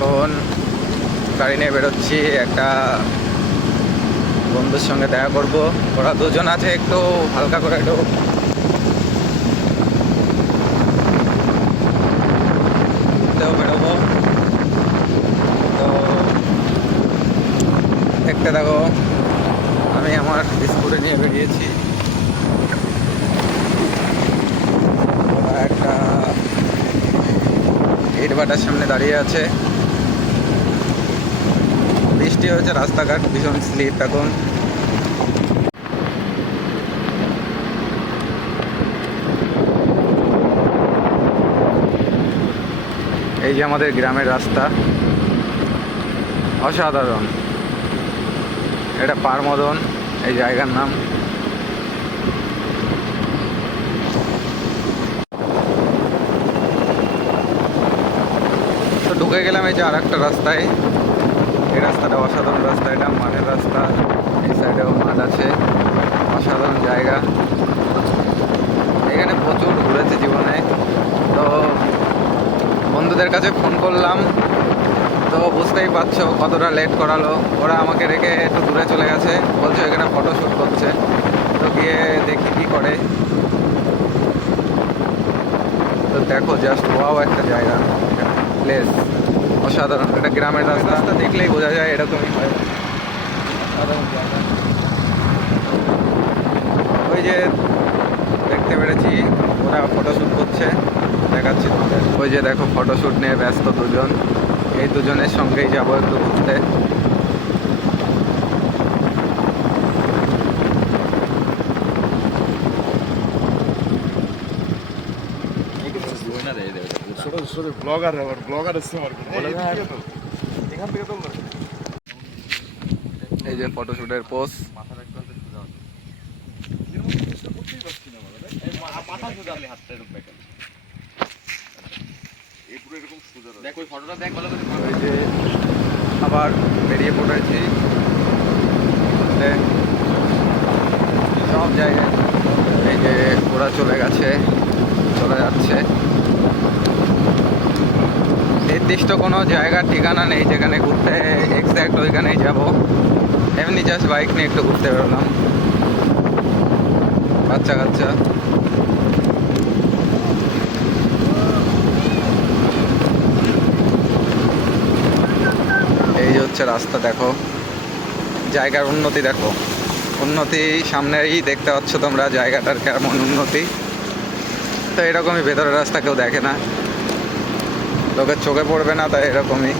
এখন গাড়ি নিয়ে বেরোচ্ছি, একটা বন্ধুর সঙ্গে দেখা করব। ওরা দুজন আছে, একটু হালকা করে একটু ঘুরতেও বেরোবো। তো দেখতে থাকো, আমি আমার স্কুটি নিয়ে বেরিয়েছি। ওরা একটা ইটভাটার সামনে দাঁড়িয়ে আছে। বৃষ্টি হয়েছে, রাস্তাঘাট ভীষণ স্লিপ এখন। এই যে আমাদের গ্রামের রাস্তা, অসাধারণ। এটা পারমদন এই জায়গার নাম। তো ঢুকে গেলাম এই যে আর একটা রাস্তায়। এই রাস্তাটা অসাধারণ রাস্তা, এটা মাঠের রাস্তা। এই সাইডেও মাঠ আছে, অসাধারণ জায়গা। এখানে প্রচুর ঘুরেছে জীবনে। তো বন্ধুদের কাছে ফোন করলাম, তো বুঝতেই পারছো কতটা লেট করালো। ওরা আমাকে রেখে একটু দূরে চলে গেছে, বলছে এখানে ফটোশ্যুট করছে। তো গিয়ে দেখি কি করে। তো দেখো জাস্ট ওয়াও একটা জায়গা, প্লেস অসাধারণ। এটা গ্রামের রাস্তা, দেখলেই বোঝা যায় এরকমই হয়। অসাধারণ জায়গা। ওই যে দেখতে পেরেছি ওরা ফটোশ্যুট করছে, দেখাচ্ছি তোমাদের। ওই যে দেখো ফটোশ্যুট নিয়ে ব্যস্ত দুজন। এই দুজনের সঙ্গেই যাবো একটু ঘুরতে। এই যে ফটোশ্যুটের পোজ। আবার বেরিয়ে পড়েছি সব জায়গায়। এই যে ওরা চলে যাচ্ছে। নির্দিষ্ট কোনো জায়গার ঠিকানা নেই যেখানে ঘুরতে এক্স্যাক্ট ওইখানেই যাব। এমনি জাস্ট বাইক নিয়ে একটু ঘুরতে বেরোলাম। বাচ্চা কাচ্চা। এই যে হচ্ছে রাস্তা, দেখো জায়গার উন্নতি, দেখো উন্নতি সামনেই দেখতে পাচ্ছ তোমরা জায়গাটার কেমন উন্নতি। তো এরকমই ভেতরের রাস্তা কেউ দেখে না, লোকের চোখে পড়বে না, তাই এরকমই।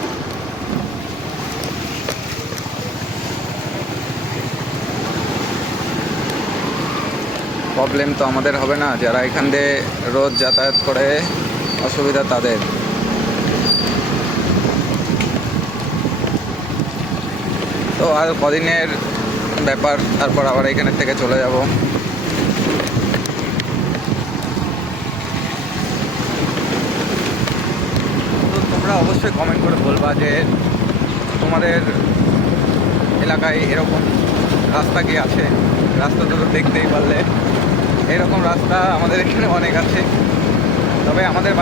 প্রবলেম তো আমাদের হবে না, যারা এখান দিয়ে রোজ যাতায়াত করে অসুবিধা তাদের। তো আর কদিনের ব্যাপার, তারপর আবার এখানের থেকে চলে যাব। তো তোমরা অবশ্যই কমেন্ট করে বলবা যে তোমাদের এলাকায় এরকম রাস্তা কি আছে। রাস্তা তো দেখতেই পারলে এরকম রাস্তা আমাদের এখানে অনেক আছে। তবে আমাদের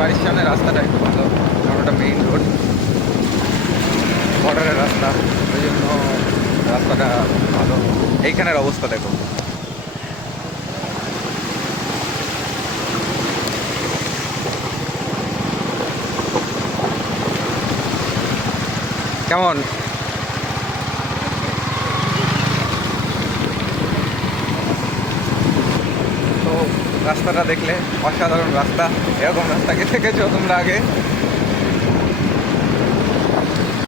বাড়ির সামনে রাস্তাটা একটু ভালো, কারণ ওটা মেইন রোড, বর্ডারের রাস্তা, ওই জন্য রাস্তাটা ভালো। এইখানের অবস্থা দেখো। কেমন? তো রাস্তাটা দেখলে অসাধারণ রাস্তা। এরকম রাস্তা দেখেছো তোমরা আগে?